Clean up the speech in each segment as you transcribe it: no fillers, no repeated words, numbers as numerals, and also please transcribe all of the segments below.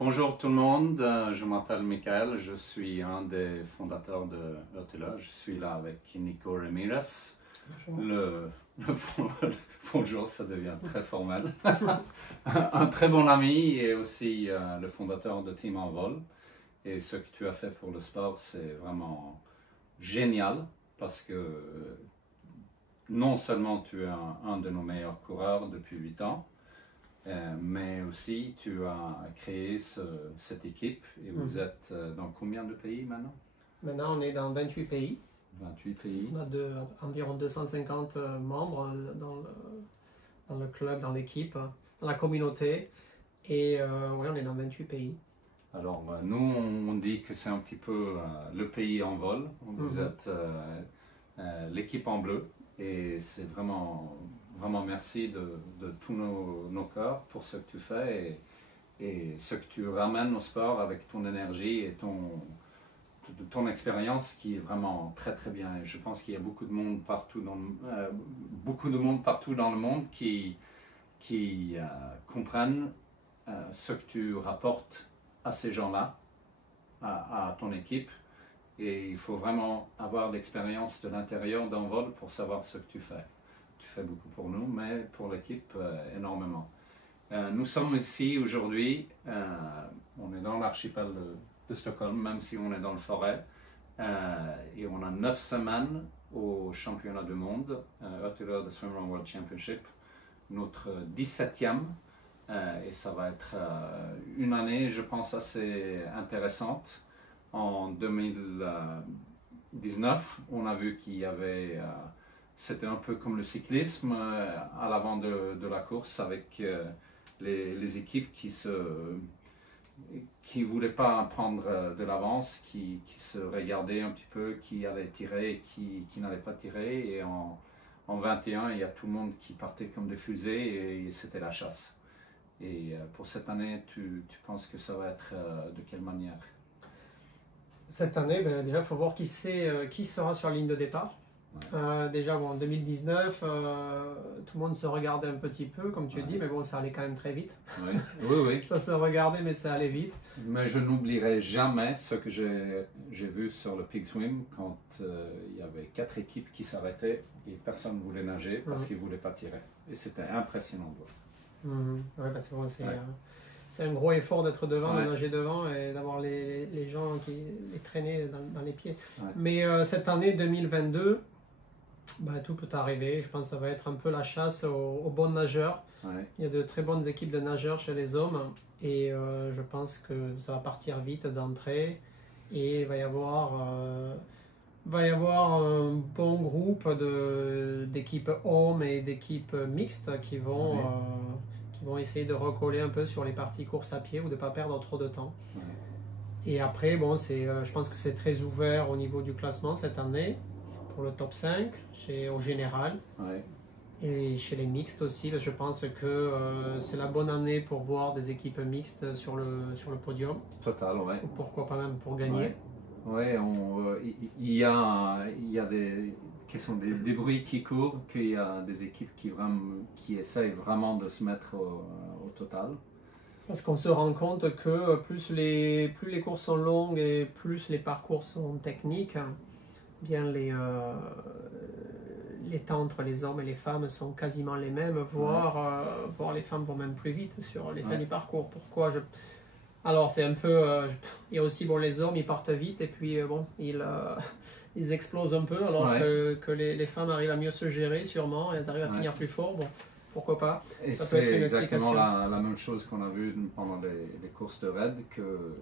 Bonjour tout le monde, je m'appelle Michael, je suis un des fondateurs de Otila. Je suis là avec Nico Ramirez. Bonjour. Bonjour, ça devient très formel. Un très bon ami et aussi le fondateur de Team Envol. Et ce que tu as fait pour le sport, c'est vraiment génial parce que non seulement tu es un de nos meilleurs coureurs depuis 8 ans, mais aussi tu as créé cette équipe et vous êtes dans combien de pays maintenant? Maintenant, on est dans 28 pays. 28 pays. On a environ 250 membres dans le club, dans l'équipe, dans la communauté. Et ouais, on est dans 28 pays. Alors, nous, on dit que c'est un petit peu le pays en vol. Vous êtes l'équipe en bleu. Et c'est vraiment merci de tous nos cœurs pour ce que tu fais et ce que tu ramènes au sport avec ton énergie et ton expérience qui est vraiment très très bien. Et je pense qu'il y a beaucoup de monde partout dans le monde qui comprennent ce que tu rapportes à ces gens-là, à ton équipe. Et il faut vraiment avoir l'expérience de l'intérieur d'Envol pour savoir ce que tu fais. Tu fais beaucoup pour nous, mais pour l'équipe, énormément. Nous sommes ici aujourd'hui, on est dans l'archipel de Stockholm, même si on est dans le forêt, et on a 9 semaines au championnat du monde, Otila The Swimrun World Championship, notre 17e, et ça va être une année, je pense, assez intéressante. En 2019, on a vu qu'il y avait, c'était un peu comme le cyclisme à l'avant de la course avec les équipes qui voulaient pas prendre de l'avance, qui se regardaient un petit peu, qui allait tirer et qui n'allait pas tirer. Et en 21, il y a tout le monde qui partait comme des fusées et c'était la chasse. Et pour cette année, tu penses que ça va être de quelle manière? Cette année, déjà, il faut voir qui sera sur la ligne de départ. Ouais. Déjà, bon, en 2019, tout le monde se regardait un petit peu, comme tu dis, mais bon, ça allait quand même très vite. Oui, oui. Ça se regardait, mais ça allait vite. Mais je n'oublierai jamais ce que j'ai vu sur le Pig Swim quand il y avait 4 équipes qui s'arrêtaient et personne ne voulait nager parce qu'ils ne voulaient pas tirer. Et c'était impressionnant de voir. Ouais, parce que bon, c'est un gros effort d'être devant, de nager devant et d'avoir les gens qui les traîner dans les pieds. Ouais. Mais cette année 2022, tout peut arriver. Je pense que ça va être un peu la chasse aux bons nageurs. Ouais. Il y a de très bonnes équipes de nageurs chez les hommes et je pense que ça va partir vite d'entrée et il va y avoir un bon groupe d'équipes hommes et d'équipes mixtes qui vont essayer de recoller un peu sur les parties course à pied ou de ne pas perdre trop de temps. Ouais. Et après, bon, je pense que c'est très ouvert au niveau du classement cette année pour le top 5 au général. Ouais. Et chez les mixtes aussi, je pense que c'est la bonne année pour voir des équipes mixtes sur le podium. Total, ouais. Ou pourquoi pas même pour gagner. Ouais, il y a des bruits qui courent, qu'il y a des équipes qui essayent vraiment de se mettre au total. Parce qu'on se rend compte que plus les courses sont longues et plus les parcours sont techniques, bien les temps entre les hommes et les femmes sont quasiment les mêmes, voire les femmes vont même plus vite sur les fins du parcours. Pourquoi Alors c'est un peu, il y a aussi les hommes ils partent vite et puis ils explosent un peu alors que les femmes arrivent à mieux se gérer sûrement, elles arrivent à finir plus fort. Bon, pourquoi pas? Et ça peut être une exactement la même chose qu'on a vu pendant les courses de raid, que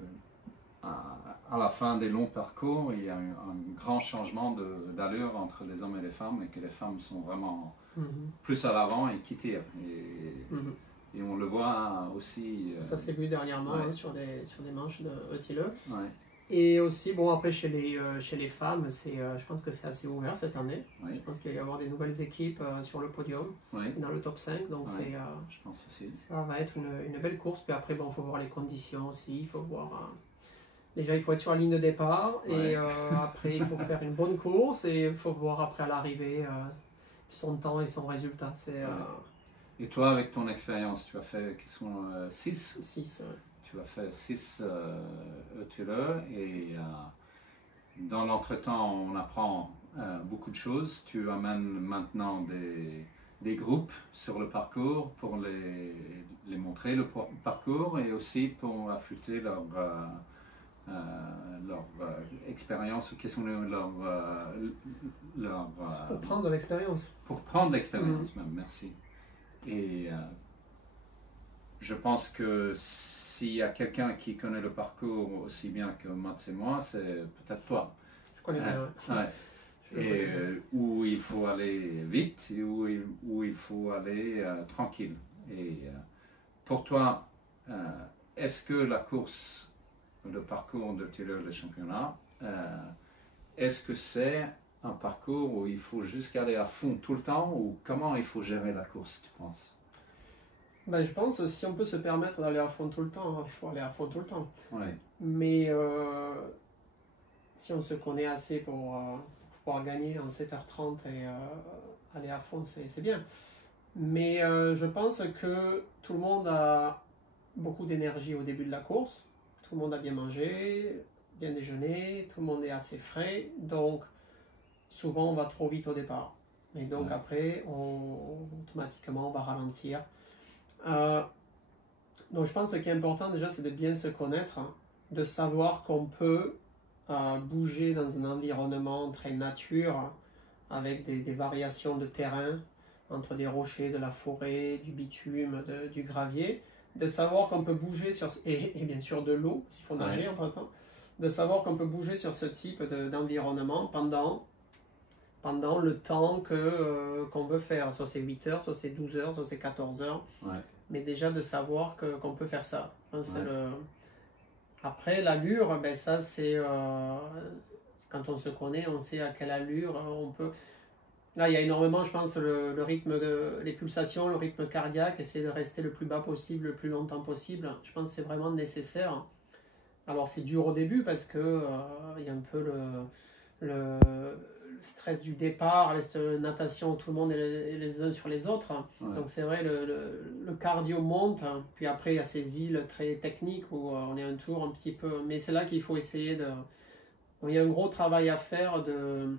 à la fin des longs parcours, il y a un grand changement d'allure entre les hommes et les femmes et que les femmes sont vraiment plus à l'avant et qui tirent. Et on le voit aussi. Ça s'est vu dernièrement sur des manches de Otila. Ouais. Et aussi, bon, après chez les femmes, je pense que c'est assez ouvert cette année. Ouais. Je pense qu'il va y avoir des nouvelles équipes sur le podium, dans le top 5. Donc je pense aussi. Ça va être une belle course. Puis après, bon, il faut voir les conditions aussi. Il faut voir. Déjà, il faut être sur la ligne de départ. Et après, il faut faire une bonne course. Et il faut voir après à l'arrivée son temps et son résultat. Et toi, avec ton expérience, tu as fait 6 6. tu as fait 6 ETLE et dans l'entretemps, on apprend beaucoup de choses. Tu amènes maintenant des groupes sur le parcours pour les montrer le parcours et aussi pour affûter leur expérience ou quels sont pour prendre de l'expérience. Pour prendre l'expérience même, merci. Et je pense que s'il y a quelqu'un qui connaît le parcours aussi bien que Mats et moi, c'est peut-être toi. Je connais bien. Ouais. Et où il faut aller vite et où il faut aller tranquille. Et pour toi, est-ce que la course, le parcours de le championnat, est-ce que c'est un parcours où il faut juste aller à fond tout le temps ou comment il faut gérer la course, tu penses? Ben, je pense que si on peut se permettre d'aller à fond tout le temps, il faut aller à fond tout le temps. Ouais. Mais si on se connaît assez pour pouvoir gagner en 7h30 et aller à fond, c'est bien. Mais je pense que tout le monde a beaucoup d'énergie au début de la course. Tout le monde a bien mangé, bien déjeuné, tout le monde est assez frais. Donc, souvent, on va trop vite au départ. Et donc, après, automatiquement, on va ralentir. Donc, je pense que ce qui est important déjà, c'est de bien se connaître, de savoir qu'on peut bouger dans un environnement très nature, avec des variations de terrain, entre des rochers, de la forêt, du bitume, du gravier, de savoir qu'on peut bouger et bien sûr de l'eau, s'il faut nager entre temps, de savoir qu'on peut bouger sur ce type d'environnement pendant le temps qu'on veut faire, soit c'est 8 heures, soit c'est 12 heures, soit c'est 14 heures, mais déjà de savoir qu'on peut faire ça. Après l'allure, ben ça c'est quand on se connaît, on sait à quelle allure on peut. Là, il y a énormément, je pense, le rythme, les pulsations, le rythme cardiaque, essayer de rester le plus bas possible, le plus longtemps possible. Je pense que c'est vraiment nécessaire. Alors, c'est dur au début parce que il y a un peu le stress du départ, la natation, tout le monde est les uns sur les autres. Donc, c'est vrai, le cardio monte. Puis après, il y a ces îles très techniques où on est toujours un petit peu. Mais c'est là qu'il faut essayer de. Il y a un gros travail à faire de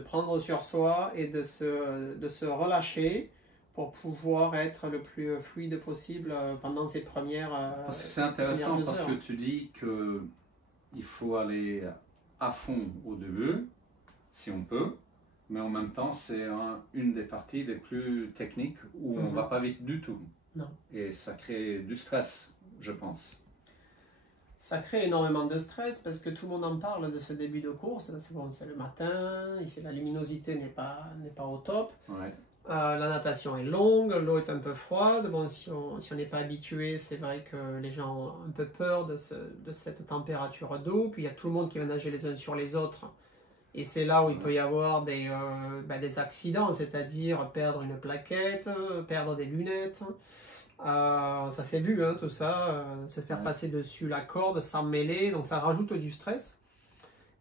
prendre sur soi et de se relâcher pour pouvoir être le plus fluide possible pendant ces premières parce que c'est intéressant parce que tu dis qu'il faut aller à fond au début, si on peut, mais en même temps c'est une des parties les plus techniques où on ne va pas vite du tout. Non. Et ça crée du stress, je pense. Ça crée énormément de stress parce que tout le monde en parle de ce début de course. C'est bon, c'est le matin, la luminosité n'est pas au top. La natation est longue, l'eau est un peu froide. Bon, si on n'est pas habitué, c'est vrai que les gens ont un peu peur de cette température d'eau. Puis il y a tout le monde qui va nager les uns sur les autres. Et c'est là où il peut y avoir des accidents, c'est-à-dire perdre une plaquette, perdre des lunettes. Ça s'est vu, tout ça, se faire passer dessus la corde, s'en mêler, donc ça rajoute du stress.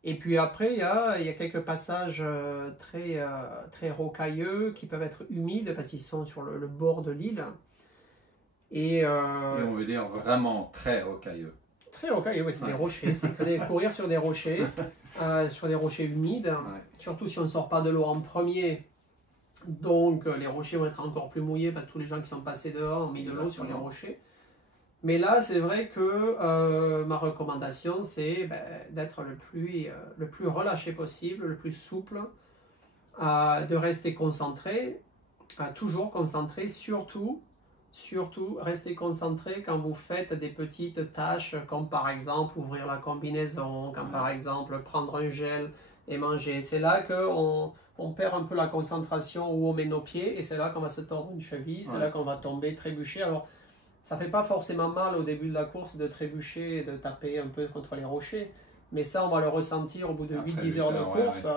Et puis après, il y a quelques passages très rocailleux qui peuvent être humides parce qu'ils sont sur le bord de l'île. Et on veut dire vraiment très rocailleux. Très rocailleux, oui, c'est des rochers. C'est courir sur des rochers humides, surtout si on ne sort pas de l'eau en premier. Donc les rochers vont être encore plus mouillés parce que tous les gens qui sont passés dehors ont mis de l'eau sur les rochers. Mais là, c'est vrai que ma recommandation, c'est d'être le plus relâché possible, le plus souple, de rester concentré, toujours concentré, surtout rester concentré quand vous faites des petites tâches comme par exemple ouvrir la combinaison, comme par exemple prendre un gel et manger. C'est là qu'on perd un peu la concentration où on met nos pieds et c'est là qu'on va se tordre une cheville, c'est là qu'on va tomber, trébucher. Alors, ça fait pas forcément mal au début de la course de trébucher et de taper un peu contre les rochers, mais ça, on va le ressentir au bout de 8-10 heures de course.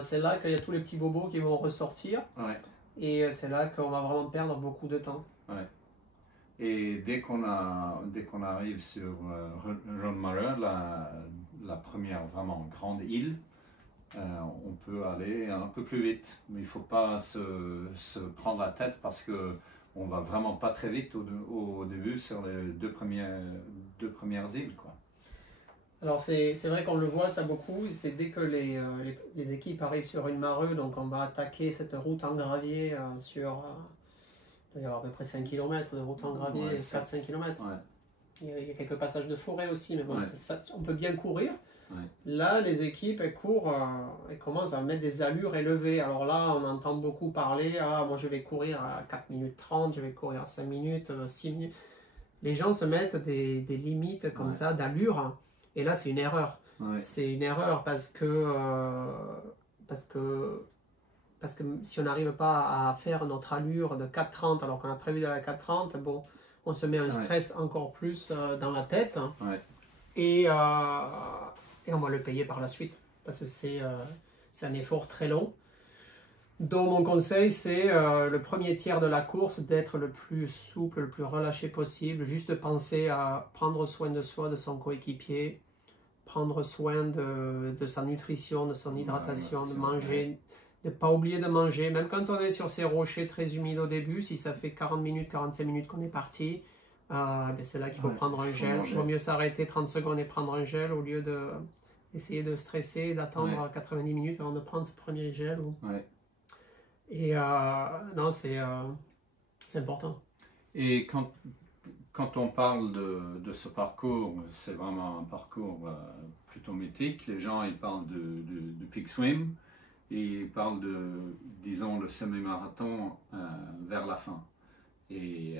C'est là qu'il y a tous les petits bobos qui vont ressortir et c'est là qu'on va vraiment perdre beaucoup de temps. Et dès qu'on arrive sur Ron Murray, la première vraiment grande île, on peut aller un peu plus vite, mais il ne faut pas se prendre la tête parce que on va vraiment pas très vite au début sur les deux premières îles, quoi. Alors c'est vrai qu'on le voit ça beaucoup, c'est dès que les équipes arrivent sur une marée, donc on va attaquer cette route en gravier il y a à peu près 5 km de route en gravier, Ouais, 4-5 km. Ouais. Il y a quelques passages de forêt aussi, mais bon, Ouais. on peut bien courir. Ouais. Là, les équipes, elles courent, elles commencent à mettre des allures élevées. Alors là, on entend beaucoup parler, ah, moi je vais courir à 4 minutes 30, je vais courir à 5 minutes, 6 minutes. Les gens se mettent des limites comme ça d'allure, et là c'est une erreur. Ouais. C'est une erreur parce que si on n'arrive pas à faire notre allure de 4,30 alors qu'on a prévu de la 4,30, bon, on se met un stress encore plus dans la tête. Ouais. Et on va le payer par la suite parce que c'est un effort très long. Donc mon conseil c'est le premier tiers de la course d'être le plus souple, le plus relâché possible, juste penser à prendre soin de soi, de son coéquipier, prendre soin de sa nutrition, de son hydratation, de manger, ne pas oublier de manger, même quand on est sur ces rochers très humides au début, si ça fait 40 minutes, 45 minutes qu'on est parti, c'est là qu'il faut prendre un gel. Il vaut mieux s'arrêter 30 secondes et prendre un gel au lieu d'essayer de stresser et d'attendre 90 minutes avant de prendre ce premier gel. Et non, c'est important. Et quand on parle de ce parcours, c'est vraiment un parcours plutôt mythique. Les gens ils parlent de Peak Swim et ils parlent disons, le semi-marathon vers la fin. Et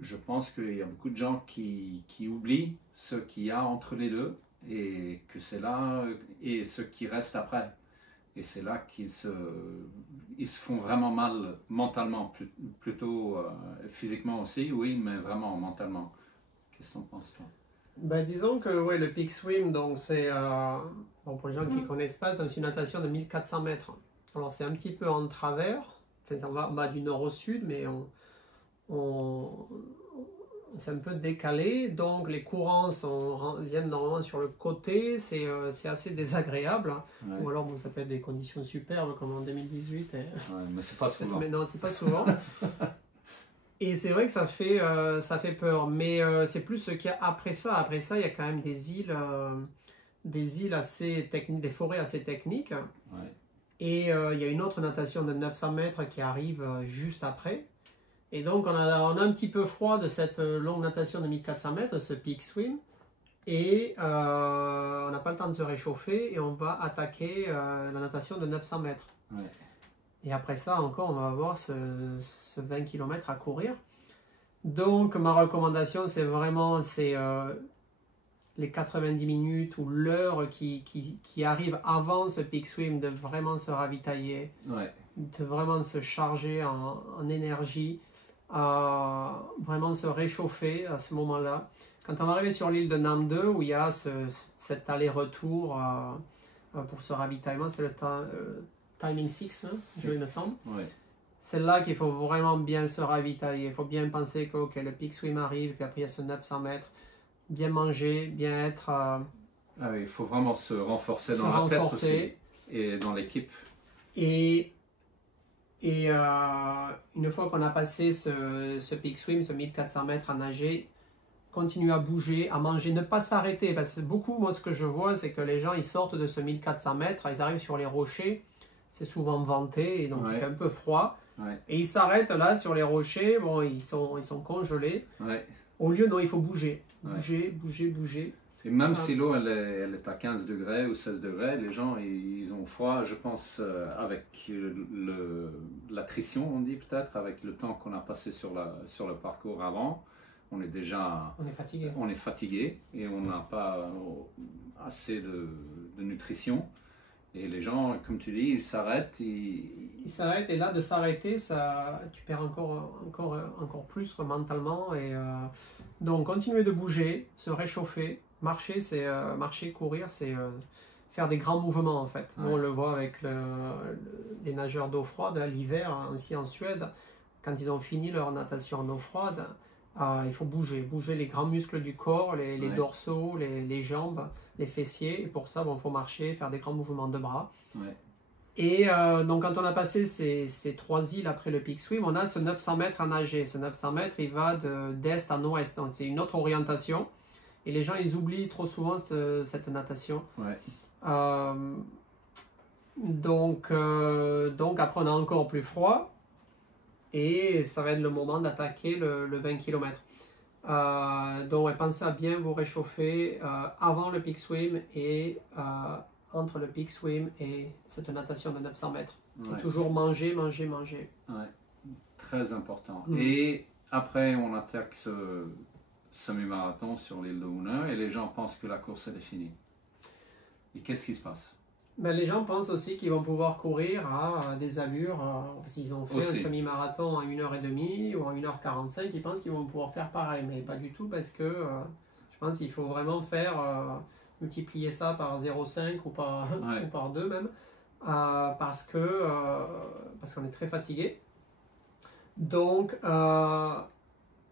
je pense qu'il y a beaucoup de gens qui oublient ce qu'il y a entre les deux et que c'est là et ce qui reste après. Et c'est là qu'ils se font vraiment mal mentalement, plutôt physiquement aussi, oui, mais vraiment mentalement. Qu'est-ce que t'en penses, toi? Ben, disons que le Peak Swim, donc c'est pour les gens qui ne connaissent pas, c'est une natation de 1400 mètres. Alors c'est un petit peu en travers, enfin, on va du nord au sud, mais c'est un peu décalé, donc les courants viennent normalement sur le côté, c'est assez désagréable, ou alors bon, ça peut être des conditions superbes comme en 2018. Mais c'est pas souvent. Mais non, c'est pas souvent. Et c'est vrai que ça fait peur, mais c'est plus ce qu'il y a après ça. Après ça, il y a quand même des îles assez techniques, des forêts assez techniques. Et il y a une autre natation de 900 mètres qui arrive juste après. Et donc on a un petit peu froid de cette longue natation de 1400 mètres, ce Peak Swim. Et on n'a pas le temps de se réchauffer et on va attaquer la natation de 900 mètres. Et après ça encore, on va avoir ce 20 km à courir. Donc ma recommandation, c'est vraiment les 90 minutes ou l'heure qui arrive avant ce Peak Swim, de vraiment se ravitailler, de vraiment se charger en énergie, vraiment se réchauffer à ce moment-là. Quand on va arriver sur l'île de Nam 2, où il y a cet aller-retour pour ce ravitaillement, c'est le timing 6, il me semble. C'est là qu'il faut vraiment bien se ravitailler. Il faut bien penser que le Peak Swim arrive, puis après il y a ce 900 mètres. Bien manger, bien être... il faut vraiment se renforcer dans la tête aussi, et dans l'équipe. Et une fois qu'on a passé ce Peak Swim, ce 1400 mètres à nager, continuer à bouger, à manger, ne pas s'arrêter. Parce que beaucoup, moi, ce que je vois, c'est que les gens, ils sortent de ce 1400 mètres, ils arrivent sur les rochers, c'est souvent venté, et donc il fait un peu froid. Et ils s'arrêtent là, sur les rochers, bon, ils sont congelés. Au lieu, non, il faut bouger. Bouger. Et même si l'eau elle est à 15 degrés ou 16 degrés, les gens ils ont froid, je pense, avec l'attrition, on dit peut-être, avec le temps qu'on a passé sur le parcours avant. On est fatigué et on n'a pas assez de nutrition. Et les gens, comme tu dis, ils s'arrêtent. Ils s'arrêtent, et là, de s'arrêter, tu perds encore plus mentalement. Et donc, continuer de bouger, se réchauffer. Marcher, courir, c'est faire des grands mouvements en fait. On le voit avec les nageurs d'eau froide, l'hiver, ainsi en Suède, quand ils ont fini leur natation en eau froide, il faut bouger les grands muscles du corps, les dorsaux, les jambes, les fessiers. Et pour ça, il faut marcher, faire des grands mouvements de bras. Et donc quand on a passé ces 3 îles après le Peak Swim, on a ce 900 mètres à nager. Ce 900 mètres, il va d'est à ouest, donc c'est une autre orientation. Et les gens, ils oublient trop souvent cette natation. Ouais. Donc après, on a encore plus froid. Et ça va être le moment d'attaquer le 20 km. Donc ouais, pensez à bien vous réchauffer avant le Peak Swim et entre le Peak Swim et cette natation de 900 mètres. Ouais. Et toujours manger, manger, manger. Ouais. Très important. Et après, on attaque ce semi-marathon sur l'île de Hoonah et les gens pensent que la course elle est finie. Et qu'est-ce qui se passe? Mais les gens pensent aussi qu'ils vont pouvoir courir à des allures, s'ils ont fait un semi-marathon en 1h30 ou en 1h45, ils pensent qu'ils vont pouvoir faire pareil, mais pas du tout parce que je pense qu'il faut vraiment faire, multiplier ça par 0,5 ou par 2 même, parce qu'on est très fatigué. Donc,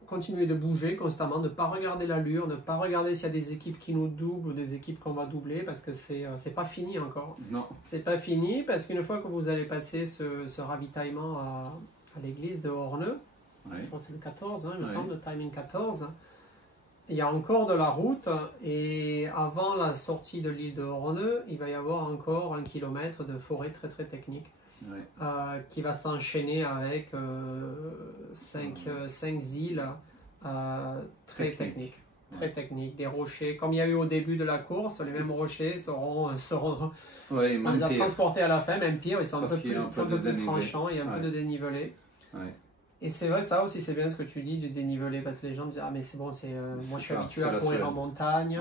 continuer de bouger constamment, ne pas regarder l'allure, ne pas regarder s'il y a des équipes qui nous doublent ou des équipes qu'on va doubler parce que c'est pas fini encore. Non. C'est pas fini parce qu'une fois que vous allez passer ce ravitaillement à l'église de Hoorn, je pense que c'est le 14, il me semble, le timing 14, il y a encore de la route et avant la sortie de l'île de Hoorn, il va y avoir encore 1 kilomètre de forêt très très technique. Qui va s'enchaîner avec 5 îles très techniques. Très techniques, des rochers, comme il y a eu au début de la course, les mêmes rochers seront on les a transportés à la fin, même pire, ils sont un peu plus tranchants, il y a un peu de dénivelé. Et c'est vrai, ça aussi c'est bien ce que tu dis du dénivelé, parce que les gens disent ah mais c'est bon, moi je suis habitué à courir en montagne.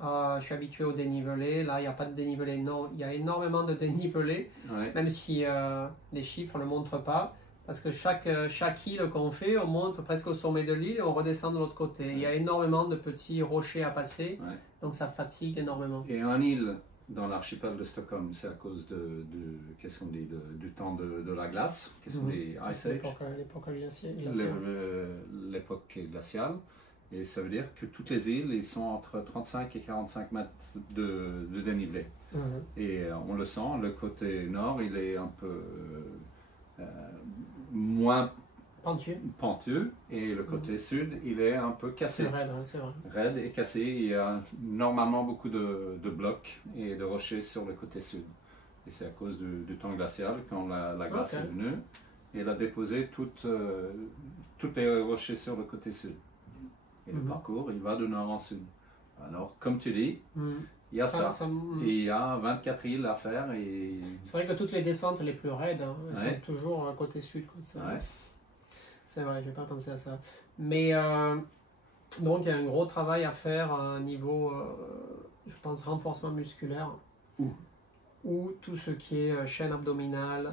Je suis habitué au dénivelé, là il n'y a pas de dénivelé, non, il y a énormément de dénivelé, même si les chiffres ne le montrent pas, parce que chaque île qu'on fait, on monte presque au sommet de l'île et on redescend de l'autre côté. Il y a énormément de petits rochers à passer, donc ça fatigue énormément. Et en île, dans l'archipel de Stockholm, c'est à cause qu'est-ce qu'on dit, du temps de la glace, qu'est-ce qu'on dit, Ice Age, l'époque glaciale. Et ça veut dire que toutes les îles, ils sont entre 35 et 45 mètres de dénivelé. Et on le sent, le côté nord, il est un peu moins pentu, et le côté sud, il est un peu cassé. C'est raide, c'est vrai. Raide et cassé. Il y a normalement beaucoup de blocs et de rochers sur le côté sud. Et c'est à cause du temps glacial, quand la glace est venue, et elle a déposé toutes les rochers sur le côté sud. Et le parcours, il va de nord en sud. Alors, comme tu dis, il y a ça. Et il y a 24 îles à faire. C'est vrai que toutes les descentes les plus raides, elles sont toujours côté sud. C'est vrai, je n'ai pas pensé à ça. Mais donc, il y a un gros travail à faire à niveau, je pense, renforcement musculaire. Ou tout ce qui est chaîne abdominale,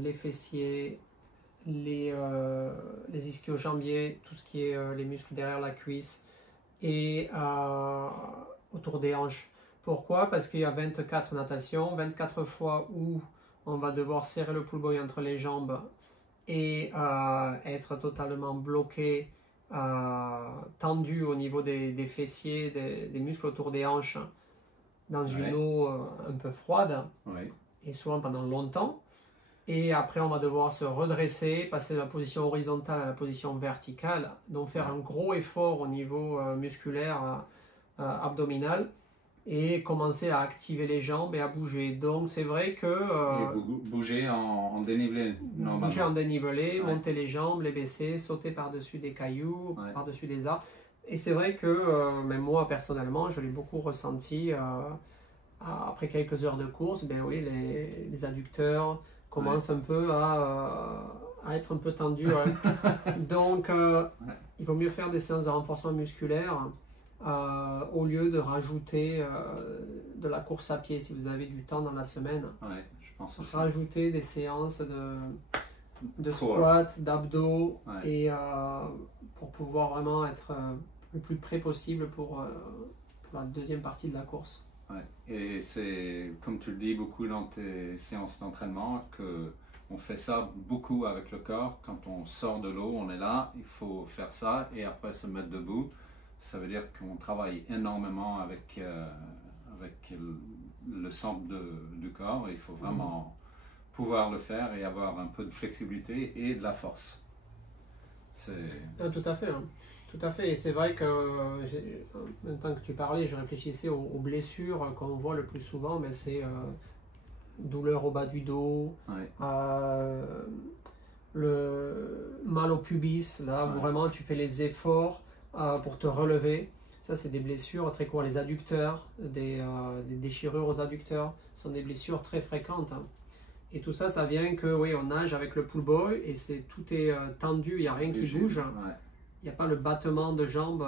les fessiers, les ischio-jambiers, tout ce qui est les muscles derrière la cuisse et autour des hanches. Pourquoi? Parce qu'il y a 24 natations, 24 fois où on va devoir serrer le pull buoy entre les jambes et être totalement bloqué, tendu au niveau des fessiers, des muscles autour des hanches, dans une eau un peu froide, et souvent pendant longtemps. Et après, on va devoir se redresser, passer de la position horizontale à la position verticale, donc faire un gros effort au niveau musculaire abdominal et commencer à activer les jambes et à bouger. Donc c'est vrai que... bouger en dénivelé, normalement. Bouger en dénivelé, monter les jambes, les baisser, sauter par-dessus des cailloux, par-dessus des arbres. Et c'est vrai que même moi personnellement, je l'ai beaucoup ressenti après quelques heures de course. Ben oui, les adducteurs commencent un peu à être un peu tendus. Donc il vaut mieux faire des séances de renforcement musculaire au lieu de rajouter de la course à pied si vous avez du temps dans la semaine. Je pense aussi. Rajouter des séances de squat, d'abdos et pour pouvoir vraiment être le plus près possible pour la deuxième partie de la course. Et c'est, comme tu le dis beaucoup dans tes séances d'entraînement, qu'on fait ça beaucoup avec le corps. Quand on sort de l'eau, on est là, il faut faire ça et après se mettre debout. Ça veut dire qu'on travaille énormément avec avec le centre du corps. Il faut vraiment pouvoir le faire et avoir un peu de flexibilité et de la force. Tout à fait. Hein. Tout à fait. Et c'est vrai que maintenant que tu parlais, je réfléchissais aux blessures qu'on voit le plus souvent, mais c'est douleur au bas du dos, le mal au pubis, là où vraiment tu fais les efforts pour te relever. Ça, c'est des blessures très courantes. Les adducteurs, des déchirures aux adducteurs sont des blessures très fréquentes. Hein. Et tout ça, ça vient que, oui, on nage avec le pool boy et tout est tendu, il n'y a rien qui bouge. Il n'y a pas le battement de jambes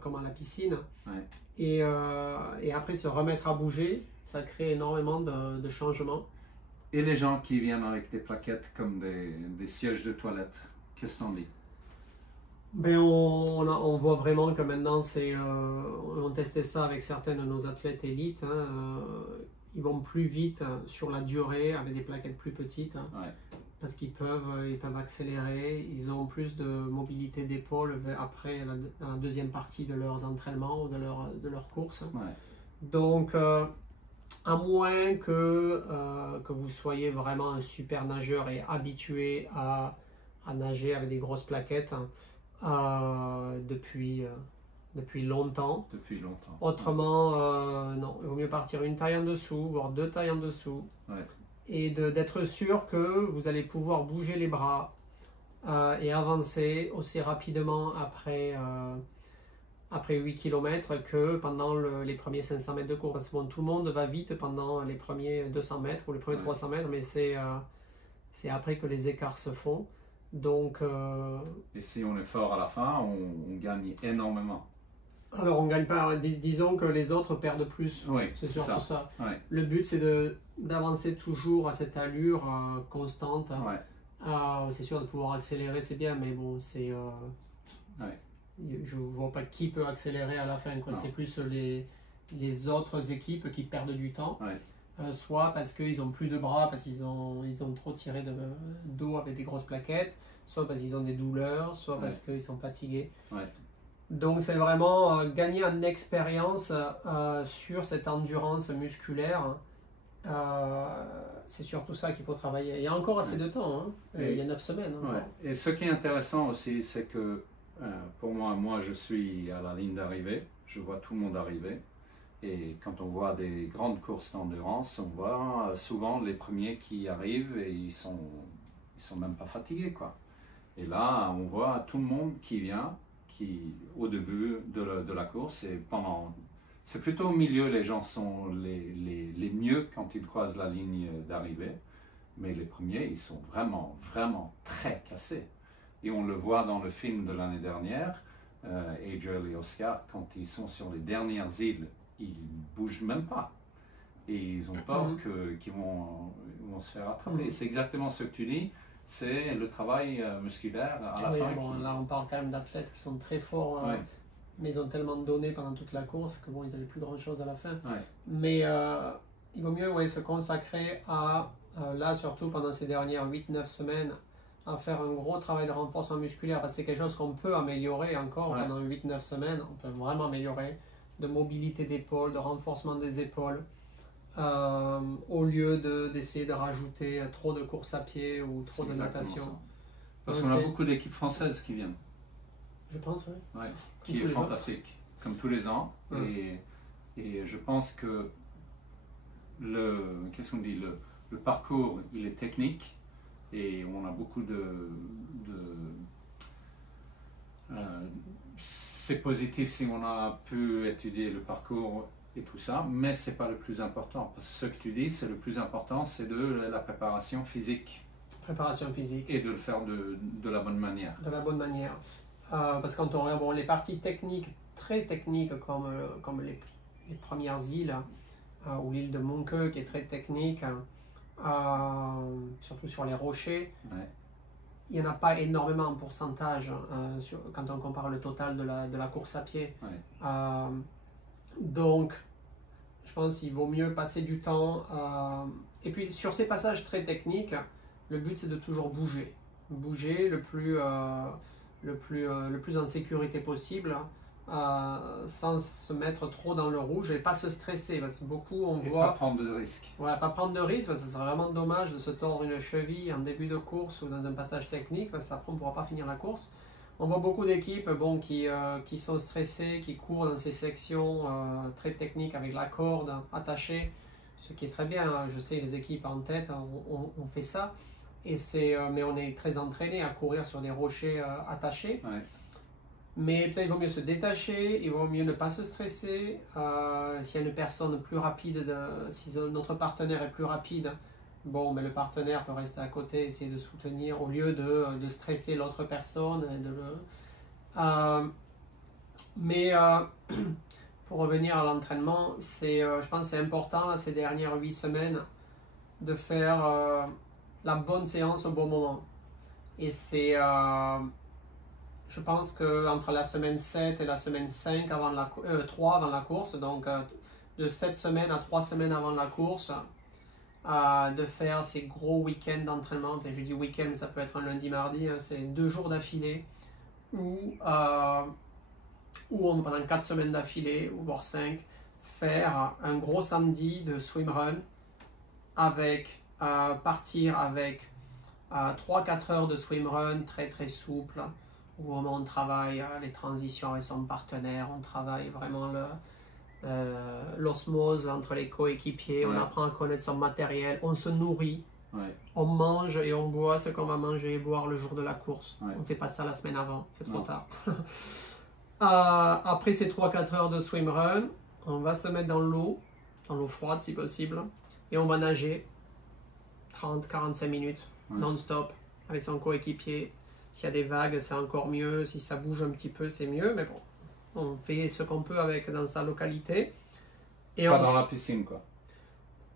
comme à la piscine. Et après, se remettre à bouger, ça crée énormément de changements. Et les gens qui viennent avec des plaquettes comme des sièges de toilette, qu'est-ce qu'on dit? Ben on voit vraiment que maintenant, on testait ça avec certains de nos athlètes élites. Hein, ils vont plus vite sur la durée avec des plaquettes plus petites. Hein, parce qu'ils peuvent accélérer. Ils ont plus de mobilité d'épaule après la deuxième partie de leurs entraînements ou de leur course. Donc, à moins que vous soyez vraiment un super nageur et habitué à nager avec des grosses plaquettes depuis longtemps. Autrement, non, il vaut mieux partir une taille en dessous, voire 2 tailles en dessous. Et d'être sûr que vous allez pouvoir bouger les bras et avancer aussi rapidement après 8 km que pendant les premiers 500 mètres de course. Parce que bon, tout le monde va vite pendant les premiers 200 mètres ou les premiers 300 mètres, mais c'est après que les écarts se font. Donc, et si on est fort à la fin, on gagne énormément. Alors, on ne gagne pas. Disons que les autres perdent plus. C'est surtout ça. Le but, c'est d'avancer toujours à cette allure constante. C'est sûr, de pouvoir accélérer, c'est bien, mais bon, c'est... Je ne vois pas qui peut accélérer à la fin. C'est plus les autres équipes qui perdent du temps. Soit parce qu'ils n'ont plus de bras, parce qu'ils ont trop tiré d'eau avec des grosses plaquettes, soit parce qu'ils ont des douleurs, soit parce qu'ils sont fatigués. Donc c'est vraiment gagner en expérience sur cette endurance musculaire. C'est surtout ça qu'il faut travailler. Il y a encore assez de temps, hein. Il y a 9 semaines. Hein. Et ce qui est intéressant aussi, c'est que pour moi je suis à la ligne d'arrivée, je vois tout le monde arriver. Et quand on voit des grandes courses d'endurance, on voit souvent les premiers qui arrivent et ils sont même pas fatigués, quoi. Et là, on voit tout le monde qui vient, au début de la course, et c'est plutôt au milieu, les gens sont les mieux quand ils croisent la ligne d'arrivée. Mais les premiers, ils sont vraiment, vraiment très cassés. Et on le voit dans le film de l'année dernière, Adriel et Oscar, quand ils sont sur les dernières îles, ils ne bougent même pas. Et ils ont peur qu'ils vont se faire attraper. C'est exactement ce que tu dis, c'est le travail musculaire à la fin. Là, on parle quand même d'athlètes qui sont très forts, mais ils ont tellement donné pendant toute la course que ils n'avaient plus grand-chose à la fin. Mais il vaut mieux se consacrer à, là surtout pendant ces dernières 8-9 semaines, à faire un gros travail de renforcement musculaire, parce que c'est quelque chose qu'on peut améliorer encore pendant 8-9 semaines, on peut vraiment améliorer, de mobilité d'épaule, de renforcement des épaules, au lieu d'essayer de rajouter trop de course à pied ou trop de natation. Parce qu'on a beaucoup d'équipes françaises qui viennent. Je pense, oui. Qui est fantastique, comme tous les ans. Et je pense que le parcours, il est technique et on a beaucoup c'est positif si on a pu étudier le parcours et tout ça, mais c'est pas le plus important. Parce que ce que tu dis, c'est le plus important, c'est de la préparation physique. Préparation physique. Et de le faire de la bonne manière. De la bonne manière. Parce que quand on regarde les parties techniques, très techniques, comme les premières îles, ou l'île de Monqueux qui est très technique, surtout sur les rochers, il n'y en a pas énormément en pourcentage quand on compare le total de la course à pied. Donc, je pense qu'il vaut mieux passer du temps. Et puis, sur ces passages très techniques, le but c'est de toujours bouger. Bouger le plus en sécurité possible sans se mettre trop dans le rouge et pas se stresser. Parce que beaucoup, on Et voit... pas prendre de risques. Voilà, pas prendre de risques, parce que ce serait vraiment dommage de se tordre une cheville en début de course ou dans un passage technique, parce qu'après on ne pourra pas finir la course. On voit beaucoup d'équipes qui sont stressées, qui courent dans ces sections très techniques avec la corde attachée, ce qui est très bien. Je sais, les équipes en tête, on fait ça. Mais on est très entraîné à courir sur des rochers attachés. Ouais. Mais peut-être il vaut mieux se détacher, il vaut mieux ne pas se stresser. S'il y a une personne plus rapide, si notre partenaire est plus rapide, bon, mais le partenaire peut rester à côté, essayer de soutenir au lieu de stresser l'autre personne. Pour revenir à l'entraînement, je pense que c'est important là, ces dernières 8 semaines de faire la bonne séance au bon moment. Et je pense qu'entre la semaine 7 et la semaine 5 3 avant la course, donc de 7 semaines à 3 semaines avant la course, de faire ces gros week-ends d'entraînement. Je dis week-end, mais ça peut être un lundi, mardi, hein, c'est 2 jours d'affilée, ou pendant 4 semaines d'affilée, ou voire 5, faire un gros samedi de swimrun, partir avec 3-4 heures de swimrun très très souple, où on travaille les transitions avec son partenaire, on travaille vraiment l'osmose entre les coéquipiers, on apprend à connaître son matériel, on se nourrit, on mange et on boit ce qu'on va manger et boire le jour de la course. On ne fait pas ça la semaine avant, c'est trop tard. Après ces 3-4 heures de swimrun, on va se mettre dans l'eau froide si possible, et on va nager 30-45 minutes non-stop avec son coéquipier. S'il y a des vagues, c'est encore mieux. Si ça bouge un petit peu, c'est mieux. Mais bon, on fait ce qu'on peut dans sa localité. Et pas dans la piscine, quoi.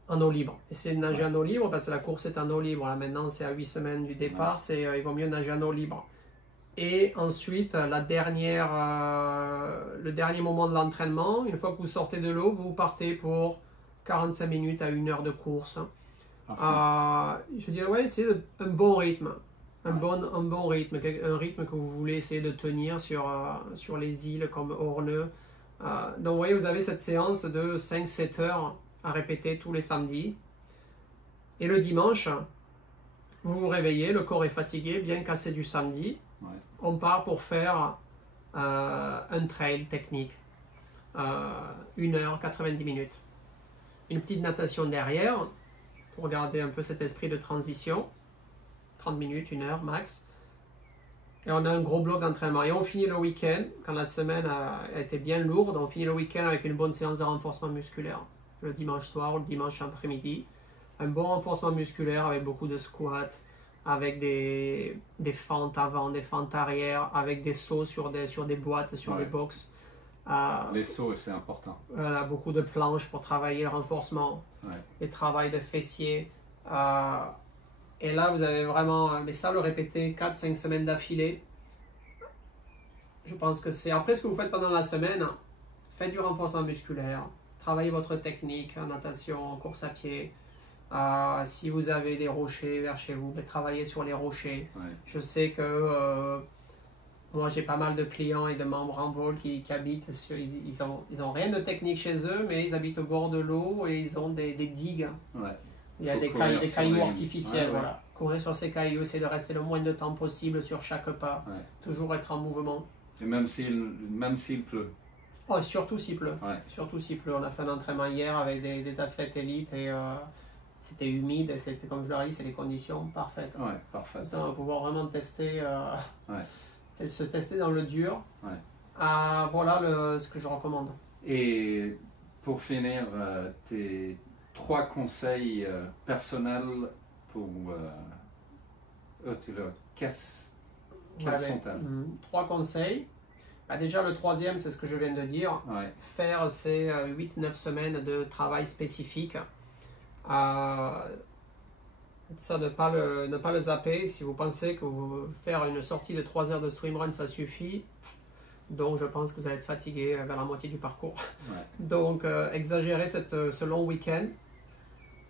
En eau libre. Essayez de nager en eau libre, parce que la course est en eau libre. Là, maintenant, c'est à 8 semaines du départ. Il vaut mieux nager en eau libre. Et ensuite, le dernier moment de l'entraînement, une fois que vous sortez de l'eau, vous partez pour 45 minutes à 1 heure de course. Je dirais, essayez un bon rythme. Un bon rythme, un rythme que vous voulez essayer de tenir sur les îles comme Orneux. Donc vous voyez, vous avez cette séance de 5-7 heures à répéter tous les samedis. Et le dimanche, vous vous réveillez, le corps est fatigué, bien cassé du samedi. On part pour faire un trail technique. 1 heure, 90 minutes. Une petite natation derrière, pour garder un peu cet esprit de transition. 30 minutes, 1 heure max. Et on a un gros bloc d'entraînement. Et on finit le week-end, quand la semaine a été bien lourde, on finit le week-end avec une bonne séance de renforcement musculaire. Le dimanche soir ou le dimanche après-midi. Un bon renforcement musculaire avec beaucoup de squats, avec des fentes avant, des fentes arrière, avec des sauts sur des boîtes, sur des box. Les sauts, c'est important. Beaucoup de planches pour travailler le renforcement, les travails de fessiers. Et là, vous avez vraiment, mais ça, le répéter 4-5 semaines d'affilée, je pense que c'est après ce que vous faites pendant la semaine. Faites du renforcement musculaire, travaillez votre technique en natation, en course à pied. Si vous avez des rochers vers chez vous, travaillez sur les rochers. Je sais que moi, j'ai pas mal de clients et de membres en vol qui habitent, ils ont rien de technique chez eux, mais ils habitent au bord de l'eau et ils ont des digues. Il y a des cailloux artificiels, voilà. Courir sur ces cailloux, c'est de rester le moins de temps possible sur chaque pas, toujours être en mouvement. Et même s'il pleut. Oh, surtout s'il pleut. Surtout s'il pleut. On a fait un entraînement hier avec des athlètes élites et c'était humide, et c'était, comme je leur ai dit, c'est les conditions parfaites. Parfait. Ça, on va pouvoir vraiment tester, se tester dans le dur. Voilà ce que je recommande. Et pour finir, tes 3 conseils personnels pour quels sont-ils? 3 conseils. Déjà, le 3e, c'est ce que je viens de dire. Faire ces 8-9 semaines de travail spécifique. Ça, ne pas le zapper. Si vous pensez que faire une sortie de 3 heures de swimrun, ça suffit. Donc, je pense que vous allez être fatigué vers la moitié du parcours. Donc, exagérez ce long week-end.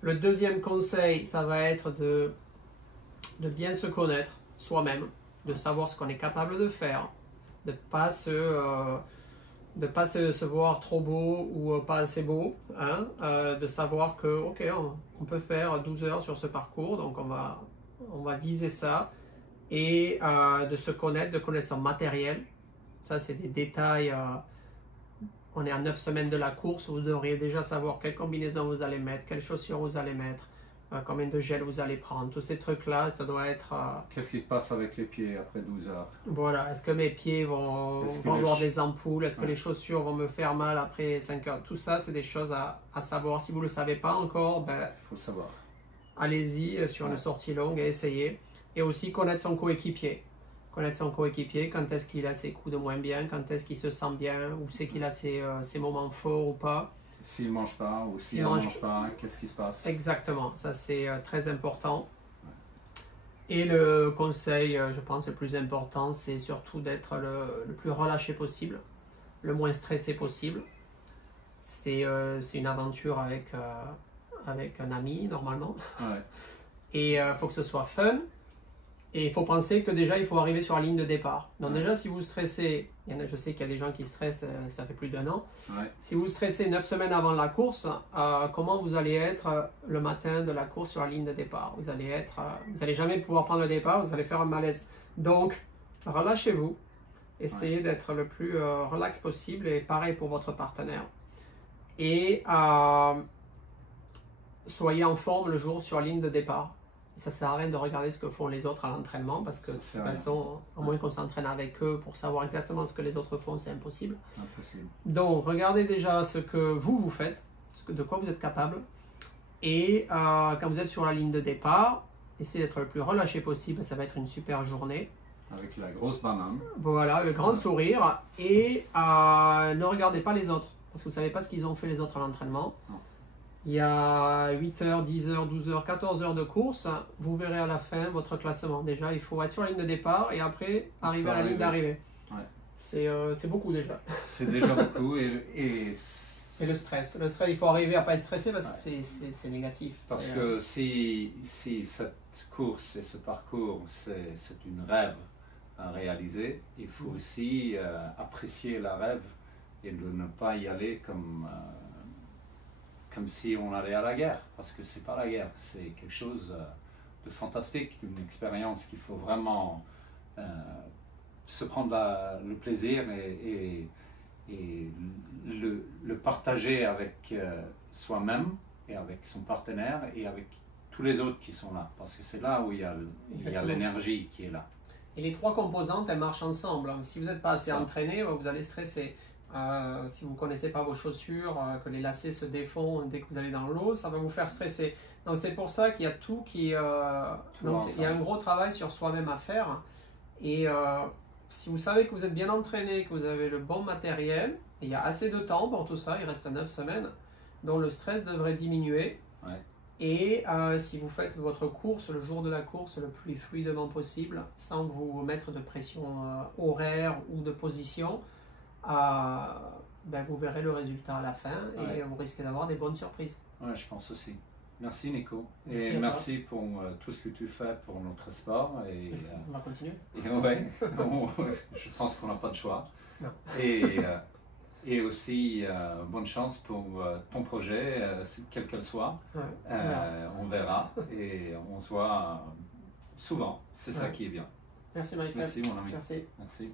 Le 2e conseil, ça va être de bien se connaître soi-même, de savoir ce qu'on est capable de faire, de ne pas de ne pas se voir trop beau ou pas assez beau, hein, de savoir que ok, on peut faire 12 heures sur ce parcours, donc on va viser ça, et de se connaître, de connaître son matériel. Ça, c'est des détails. On est à 9 semaines de la course, vous devriez déjà savoir quelle combinaison vous allez mettre, quelles chaussures vous allez mettre, combien de gel vous allez prendre. Tous ces trucs-là, ça doit être... Qu'est-ce qui se passe avec les pieds après 12 heures? Voilà, est-ce que mes pieds vont avoir des ampoules? Est-ce que les chaussures vont me faire mal après 5 heures? Tout ça, c'est des choses à savoir. Si vous ne le savez pas encore, ben, il faut le savoir. Allez-y sur une sortie longue et essayez. Et aussi connaître son coéquipier. Connaître son coéquipier, quand est-ce qu'il a ses coups de moins bien, quand est-ce qu'il se sent bien, où c'est qu'il a ses moments forts ou pas. S'il ne mange pas ou s'il ne mange pas, qu'est-ce qui se passe? Exactement, ça c'est très important. Et le conseil, je pense, le plus important, c'est surtout d'être le plus relâché possible, le moins stressé possible. C'est une aventure avec un ami, normalement. Ouais. Et il faut que ce soit fun. Et il faut penser que déjà, il faut arriver sur la ligne de départ. Donc déjà, si vous stressez, je sais qu'il y a des gens qui stressent, ça fait plus d'1 an. Ouais. Si vous stressez 9 semaines avant la course, comment vous allez être le matin de la course sur la ligne de départ? Vous allez jamais pouvoir prendre le départ, vous allez faire un malaise. Donc, relâchez-vous. Essayez d'être le plus relax possible, et pareil pour votre partenaire. Et soyez en forme le jour sur la ligne de départ. Ça ne sert à rien de regarder ce que font les autres à l'entraînement, parce que de toute façon, à moins qu'on s'entraîne avec eux pour savoir exactement ce que les autres font, c'est impossible. Donc, regardez déjà ce que vous faites, de quoi vous êtes capable. Et quand vous êtes sur la ligne de départ, essayez d'être le plus relâché possible, ça va être une super journée. Avec la grosse banane. Voilà, le grand sourire. Et ne regardez pas les autres, parce que vous ne savez pas ce qu'ils ont fait les autres à l'entraînement. Il y a 8 heures, 10 heures, 12 heures, 14 heures de course. Vous verrez à la fin votre classement. Déjà, il faut être sur la ligne de départ et après arriver à la ligne d'arrivée. Ouais. C'est beaucoup déjà. C'est déjà beaucoup. Et le stress. Le stress, il faut arriver à ne pas être stressé parce que c'est négatif. Parce que si cette course et ce parcours, c'est une rêve à réaliser, il faut aussi apprécier la rêve et de ne pas y aller comme si on allait à la guerre, parce que c'est pas la guerre, c'est quelque chose de fantastique, une expérience qu'il faut vraiment se prendre le plaisir et le partager avec soi-même et avec son partenaire et avec tous les autres qui sont là, parce que c'est là où il y a l'énergie qui est là. Et les 3 composantes, elles marchent ensemble. Si vous n'êtes pas assez entraîné, vous allez stresser. Si vous ne connaissez pas vos chaussures, que les lacets se défont dès que vous allez dans l'eau, ça va vous faire stresser. Donc c'est pour ça qu'il y a tout qui... il y a un gros travail sur soi-même à faire. Et si vous savez que vous êtes bien entraîné, que vous avez le bon matériel, il y a assez de temps pour tout ça, il reste 9 semaines, donc le stress devrait diminuer. Ouais. Et si vous faites votre course, le jour de la course, le plus fluidement possible, sans vous mettre de pression horaire ou de position, vous verrez le résultat à la fin et vous risquez d'avoir des bonnes surprises. Ouais, je pense aussi. Merci Nico. Et merci pour tout ce que tu fais pour notre sport. Et, on va continuer. Je pense qu'on n'a pas de choix. Non. Et aussi, bonne chance pour ton projet, quel qu'elle soit. Ouais, on verra et on se voit souvent. C'est ça qui est bien. Merci Michael. Merci mon ami. Merci.